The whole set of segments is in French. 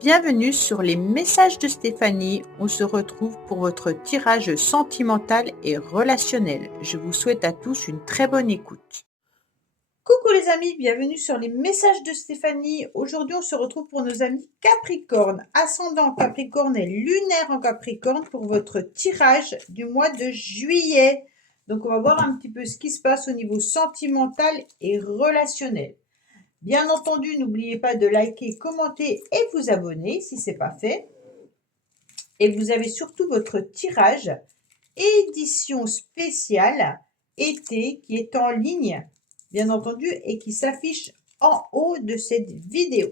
Bienvenue sur les messages de Stéphanie. On se retrouve pour votre tirage sentimental et relationnel. Je vous souhaite à tous une très bonne écoute. Coucou les amis, bienvenue sur les messages de Stéphanie. Aujourd'hui, on se retrouve pour nos amis Capricorne, ascendant en Capricorne et lunaire en Capricorne pour votre tirage du mois de juillet. Donc, on va voir un petit peu ce qui se passe au niveau sentimental et relationnel. Bien entendu, n'oubliez pas de liker, commenter et vous abonner si ce n'est pas fait. Et vous avez surtout votre tirage édition spéciale été qui est en ligne, bien entendu, et qui s'affiche en haut de cette vidéo,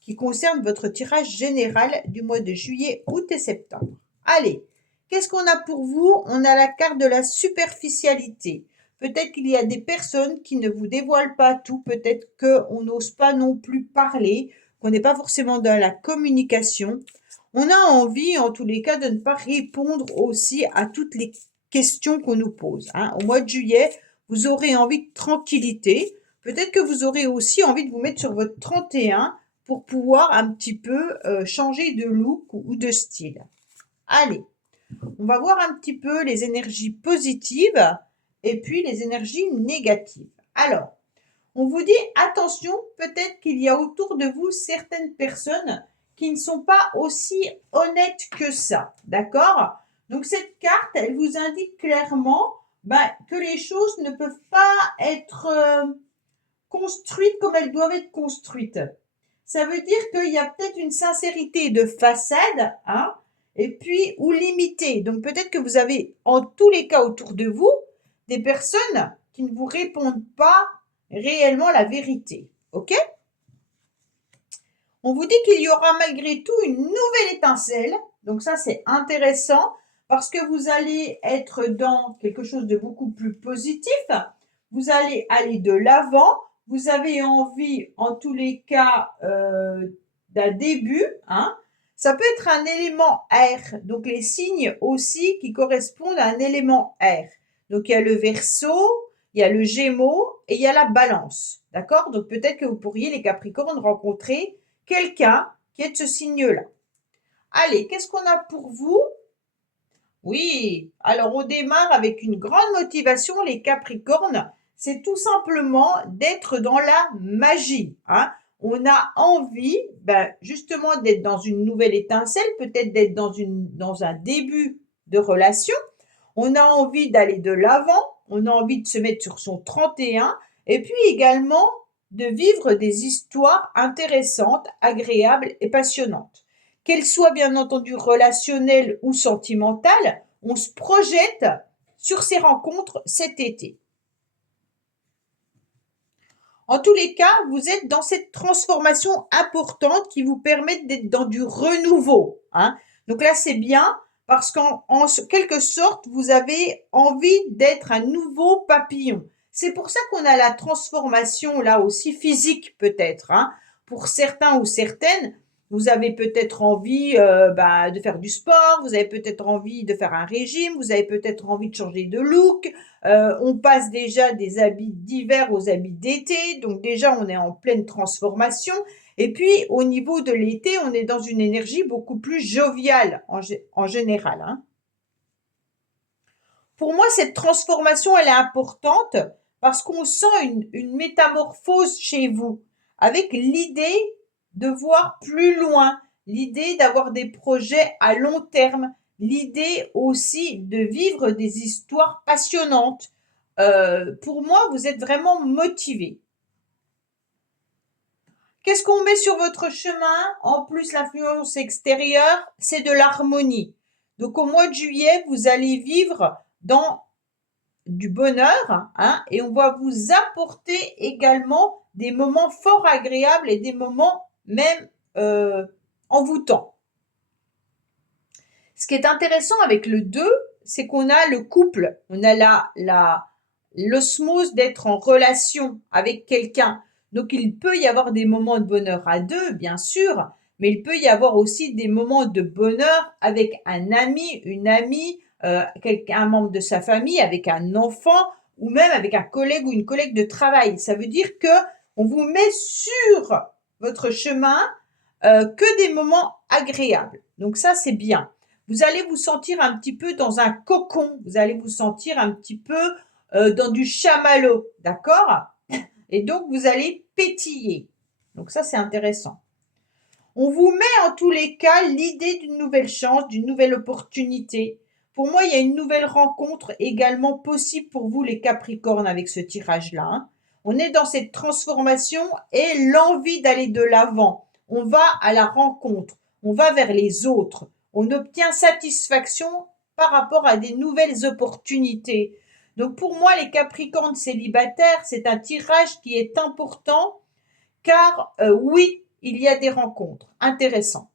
qui concerne votre tirage général du mois de juillet, août et septembre. Allez, qu'est-ce qu'on a pour vous? On a la carte de la superficialité. Peut-être qu'il y a des personnes qui ne vous dévoilent pas tout, peut-être qu'on n'ose pas non plus parler, qu'on n'est pas forcément dans la communication. On a envie, en tous les cas, de ne pas répondre aussi à toutes les questions qu'on nous pose. Au mois de juillet, vous aurez envie de tranquillité. Peut-être que vous aurez aussi envie de vous mettre sur votre 31 pour pouvoir un petit peu changer de look ou de style. Allez, on va voir un petit peu les énergies positives et puis les énergies négatives. Alors, on vous dit attention, peut-être qu'il y a autour de vous certaines personnes qui ne sont pas aussi honnêtes que ça, d'accord? Donc cette carte, elle vous indique clairement que les choses ne peuvent pas être construites comme elles doivent être construites. Ça veut dire qu'il y a peut-être une sincérité de façade, et puis ou limitée. Donc peut-être que vous avez en tous les cas autour de vous des personnes qui ne vous répondent pas réellement la vérité. Ok? On vous dit qu'il y aura malgré tout une nouvelle étincelle. Donc ça, c'est intéressant parce que vous allez être dans quelque chose de beaucoup plus positif. Vous allez aller de l'avant. Vous avez envie, en tous les cas, d'un début. Ça peut être un élément air. Donc les signes aussi qui correspondent à un élément air. Donc il y a le Verseau, il y a le Gémeaux et il y a la Balance. D'accord? Donc peut-être que vous pourriez, les Capricornes, rencontrer quelqu'un qui est de ce signe-là. Allez, qu'est-ce qu'on a pour vous? Oui, alors on démarre avec une grande motivation, les Capricornes. C'est tout simplement d'être dans la magie. On a envie, justement, d'être dans une nouvelle étincelle, peut-être d'être dans un début de relation. On a envie d'aller de l'avant, on a envie de se mettre sur son 31 et puis également de vivre des histoires intéressantes, agréables et passionnantes. Qu'elles soient bien entendu relationnelles ou sentimentales, on se projette sur ces rencontres cet été. En tous les cas, vous êtes dans cette transformation importante qui vous permet d'être dans du renouveau. Donc là, c'est bien parce qu'en quelque sorte, vous avez envie d'être un nouveau papillon. C'est pour ça qu'on a la transformation là aussi physique peut-être. Pour certains ou certaines, vous avez peut-être envie de faire du sport, vous avez peut-être envie de faire un régime, vous avez peut-être envie de changer de look. On passe déjà des habits d'hiver aux habits d'été, donc déjà on est en pleine transformation. Et puis au niveau de l'été, on est dans une énergie beaucoup plus joviale en général. Pour moi, cette transformation, elle est importante parce qu'on sent une métamorphose chez vous, avec l'idée de voir plus loin, l'idée d'avoir des projets à long terme, l'idée aussi de vivre des histoires passionnantes. Pour moi, vous êtes vraiment motivé. Qu'est-ce qu'on met sur votre chemin? En plus, l'influence extérieure, c'est de l'harmonie. Donc, au mois de juillet, vous allez vivre dans du bonheur, et on va vous apporter également des moments fort agréables et des moments même envoûtants. Ce qui est intéressant avec le 2, c'est qu'on a le couple, on a l'osmose d'être en relation avec quelqu'un. Donc il peut y avoir des moments de bonheur à deux, bien sûr, mais il peut y avoir aussi des moments de bonheur avec un ami, une amie, un membre de sa famille, avec un enfant ou même avec un collègue ou une collègue de travail. Ça veut dire que on vous met sur votre chemin que des moments agréables. Donc ça, c'est bien. Vous allez vous sentir un petit peu dans un cocon. Vous allez vous sentir un petit peu dans du chamallow, d'accord? Et donc, vous allez pétiller. Donc ça, c'est intéressant. On vous met en tous les cas l'idée d'une nouvelle chance, d'une nouvelle opportunité. Pour moi, il y a une nouvelle rencontre également possible pour vous, les Capricornes, avec ce tirage-là, hein. On est dans cette transformation et l'envie d'aller de l'avant. On va à la rencontre, on va vers les autres, on obtient satisfaction par rapport à des nouvelles opportunités. Donc pour moi, les Capricornes célibataires, c'est un tirage qui est important car oui, il y a des rencontres intéressantes.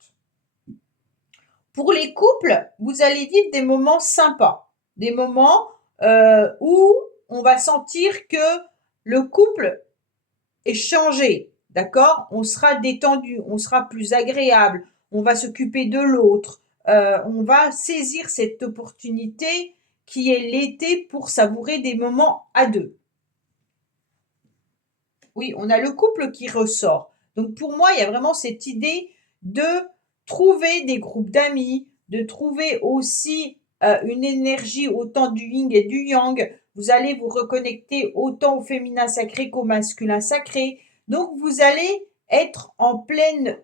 Pour les couples, vous allez vivre des moments sympas, des moments où on va sentir que le couple est changé, d'accord? On sera détendu, on sera plus agréable, on va s'occuper de l'autre, on va saisir cette opportunité qui est l'été pour savourer des moments à deux. Oui, on a le couple qui ressort. Donc pour moi, il y a vraiment cette idée de trouver des groupes d'amis, de trouver aussi une énergie autant du yin et du yang. Vous allez vous reconnecter autant au féminin sacré qu'au masculin sacré. Donc vous allez être en plein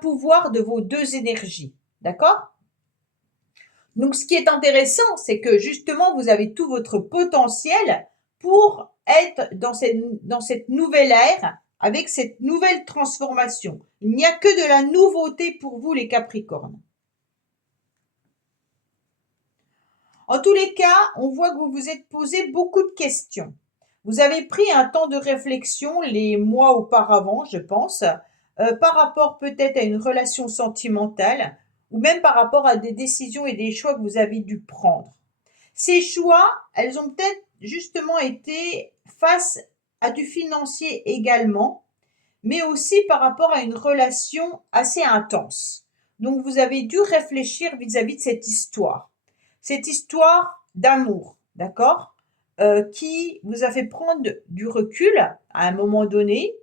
pouvoir de vos deux énergies. D'accord? Donc ce qui est intéressant, c'est que justement, vous avez tout votre potentiel pour être dans cette nouvelle ère, avec cette nouvelle transformation. Il n'y a que de la nouveauté pour vous, les Capricornes. En tous les cas, on voit que vous vous êtes posé beaucoup de questions. Vous avez pris un temps de réflexion les mois auparavant, je pense, par rapport peut-être à une relation sentimentale ou même par rapport à des décisions et des choix que vous avez dû prendre. Ces choix, elles ont peut-être justement été face à du financier également, mais aussi par rapport à une relation assez intense. Donc vous avez dû réfléchir vis-à-vis de cette histoire d'amour, d'accord, qui vous a fait prendre du recul à un moment donné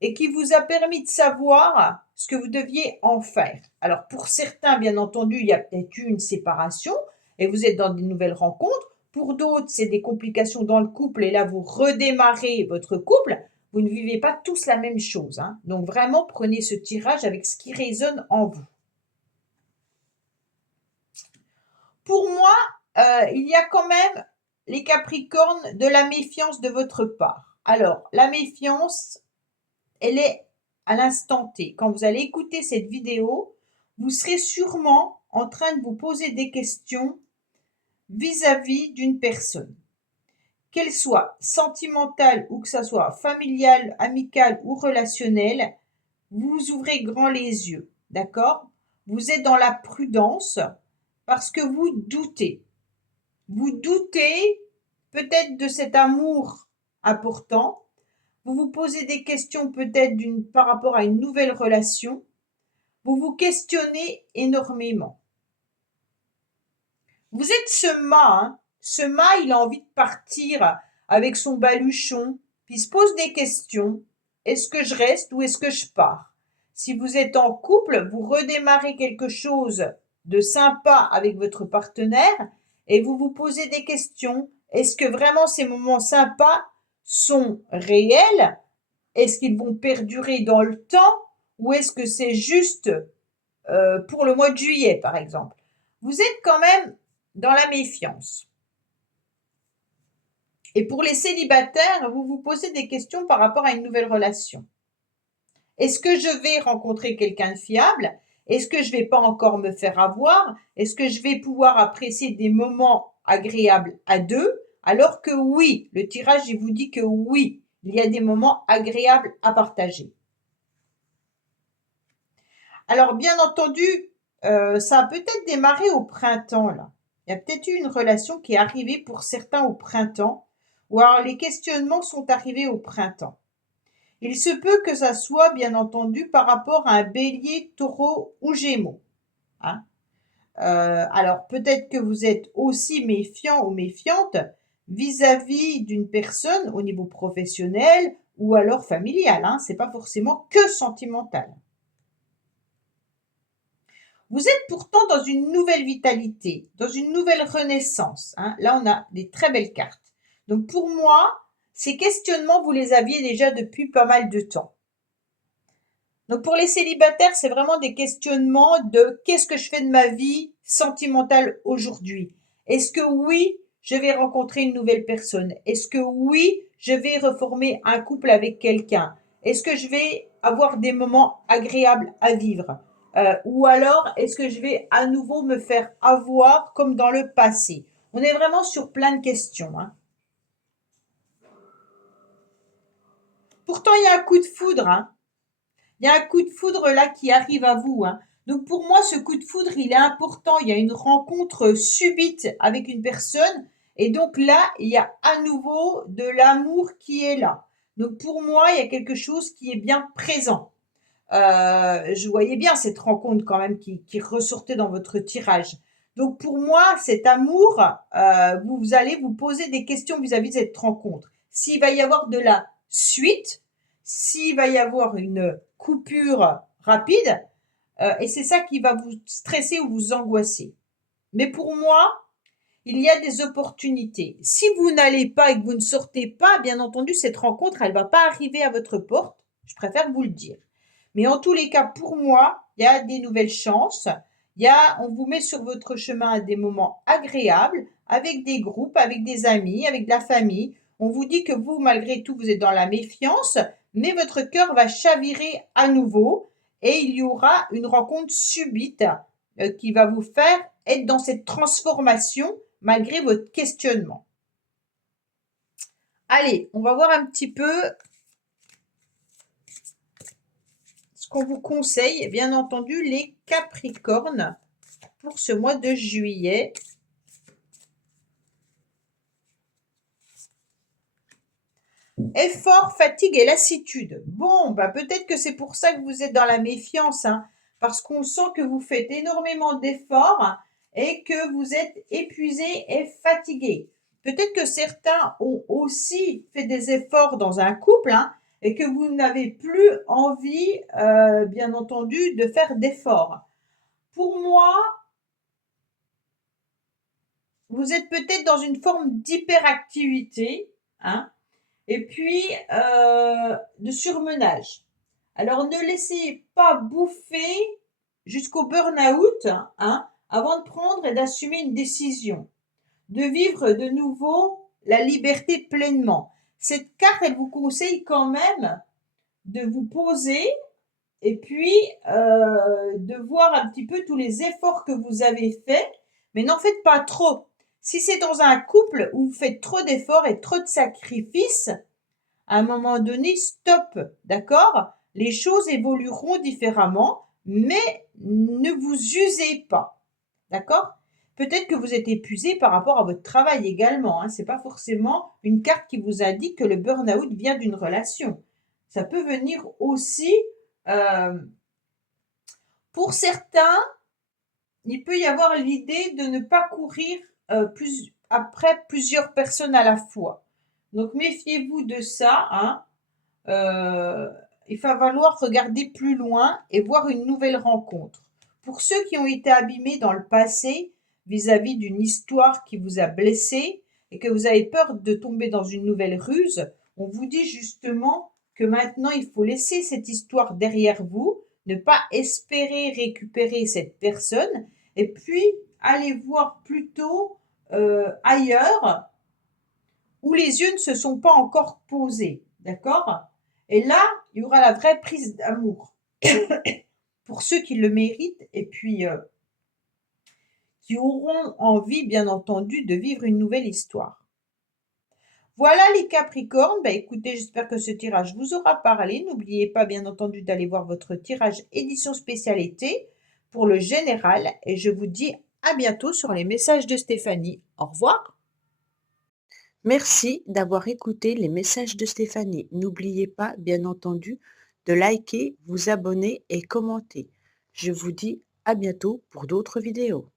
et qui vous a permis de savoir ce que vous deviez en faire. Alors pour certains, bien entendu, il y a peut-être eu une séparation et vous êtes dans de nouvelles rencontres. Pour d'autres, c'est des complications dans le couple et là, vous redémarrez votre couple. Vous ne vivez pas tous la même chose, hein. Donc vraiment, prenez ce tirage avec ce qui résonne en vous. Pour moi, il y a quand même, les Capricornes, de la méfiance de votre part. Alors, la méfiance, elle est à l'instant T. Quand vous allez écouter cette vidéo, vous serez sûrement en train de vous poser des questions vis-à-vis d'une personne. Qu'elle soit sentimentale ou que ça soit familiale, amicale ou relationnelle, vous ouvrez grand les yeux, d'accord? Vous êtes dans la prudence parce que vous doutez. Vous doutez peut-être de cet amour important. Vous vous posez des questions peut-être par rapport à une nouvelle relation. Vous vous questionnez énormément. Vous êtes ce mât, hein. Ce mât, il a envie de partir avec son baluchon, puis il se pose des questions. Est-ce que je reste ou est-ce que je pars? Si vous êtes en couple, vous redémarrez quelque chose de sympa avec votre partenaire et vous vous posez des questions. Est-ce que vraiment ces moments sympas sont réels? Est-ce qu'ils vont perdurer dans le temps ou est-ce que c'est juste pour le mois de juillet, par exemple? Vous êtes quand même dans la méfiance. Et pour les célibataires, vous vous posez des questions par rapport à une nouvelle relation. Est-ce que je vais rencontrer quelqu'un de fiable? Est-ce que je vais pas encore me faire avoir? Est-ce que je vais pouvoir apprécier des moments agréables à deux? Alors que oui, le tirage, il vous dit que oui, il y a des moments agréables à partager. Alors, bien entendu, ça a peut-être démarré au printemps, là. Il y a peut-être eu une relation qui est arrivée pour certains au printemps, ou alors les questionnements sont arrivés au printemps. Il se peut que ça soit, bien entendu, par rapport à un bélier, taureau ou gémeaux, hein. Alors, peut-être que vous êtes aussi méfiant ou méfiante vis-à-vis d'une personne au niveau professionnel ou alors familial, hein, c'est pas forcément que sentimental. Vous êtes pourtant dans une nouvelle vitalité, dans une nouvelle renaissance, hein. Là, on a des très belles cartes. Donc pour moi, ces questionnements, vous les aviez déjà depuis pas mal de temps. Donc pour les célibataires, c'est vraiment des questionnements de qu'est-ce que je fais de ma vie sentimentale aujourd'hui? Est-ce que oui, je vais rencontrer une nouvelle personne? Est-ce que oui, je vais reformer un couple avec quelqu'un? Est-ce que je vais avoir des moments agréables à vivre? Ou alors, est-ce que je vais à nouveau me faire avoir comme dans le passé? On est vraiment sur plein de questions, hein. Pourtant, il y a un coup de foudre, hein. Il y a un coup de foudre là qui arrive à vous, hein. Donc pour moi, ce coup de foudre, il est important. Il y a une rencontre subite avec une personne. Et donc là, il y a à nouveau de l'amour qui est là. Donc pour moi, il y a quelque chose qui est bien présent. Je voyais bien cette rencontre quand même qui ressortait dans votre tirage. Donc pour moi, cet amour, vous allez vous poser des questions vis-à-vis de cette rencontre. S'il va y avoir de la suite, s'il va y avoir une coupure rapide, et c'est ça qui va vous stresser ou vous angoisser. Mais pour moi, il y a des opportunités. Si vous n'allez pas et que vous ne sortez pas, bien entendu, cette rencontre, elle ne va pas arriver à votre porte. Je préfère vous le dire. Mais en tous les cas, pour moi, il y a des nouvelles chances. On vous met sur votre chemin à des moments agréables, avec des groupes, avec des amis, avec de la famille. On vous dit que vous, malgré tout, vous êtes dans la méfiance, mais votre cœur va chavirer à nouveau et il y aura une rencontre subite qui va vous faire être dans cette transformation malgré votre questionnement. Allez, on va voir un petit peu ce qu'on vous conseille. Bien entendu, les Capricornes pour ce mois de juillet. Effort, fatigue et lassitude. Bon, bah peut-être que c'est pour ça que vous êtes dans la méfiance, hein, parce qu'on sent que vous faites énormément d'efforts et que vous êtes épuisé et fatigué. Peut-être que certains ont aussi fait des efforts dans un couple, hein, et que vous n'avez plus envie, bien entendu, de faire d'efforts. Pour moi, vous êtes peut-être dans une forme d'hyperactivité, hein, et puis de surmenage. Alors ne laissez pas bouffer jusqu'au burn-out, hein, avant de prendre et d'assumer une décision, de vivre de nouveau la liberté pleinement. Cette carte, elle vous conseille quand même de vous poser et puis de voir un petit peu tous les efforts que vous avez faits, mais n'en faites pas trop. Si c'est dans un couple où vous faites trop d'efforts et trop de sacrifices, à un moment donné, stop, d'accord? Les choses évolueront différemment, mais ne vous usez pas, d'accord? Peut-être que vous êtes épuisé par rapport à votre travail également, hein. C'est pas forcément une carte qui vous indique que le burn-out vient d'une relation. Ça peut venir aussi, euh, pour certains, il peut y avoir l'idée de ne pas courir après plusieurs personnes à la fois. Donc méfiez-vous de ça, hein. Il va falloir regarder plus loin et voir une nouvelle rencontre. Pour ceux qui ont été abîmés dans le passé vis-à-vis d'une histoire qui vous a blessé et que vous avez peur de tomber dans une nouvelle ruse, on vous dit justement que maintenant il faut laisser cette histoire derrière vous, ne pas espérer récupérer cette personne et puis aller voir plutôt ailleurs où les yeux ne se sont pas encore posés. D'accord? Et là, il y aura la vraie prise d'amour pour ceux qui le méritent et puis qui auront envie, bien entendu, de vivre une nouvelle histoire. Voilà les Capricornes. Bah, écoutez, j'espère que ce tirage vous aura parlé. N'oubliez pas, bien entendu, d'aller voir votre tirage édition spécialité pour le général. Et je vous dis à bientôt sur les messages de Stéphanie. Au revoir. Merci d'avoir écouté les messages de Stéphanie. N'oubliez pas, bien entendu, de liker, vous abonner et commenter. Je vous dis à bientôt pour d'autres vidéos.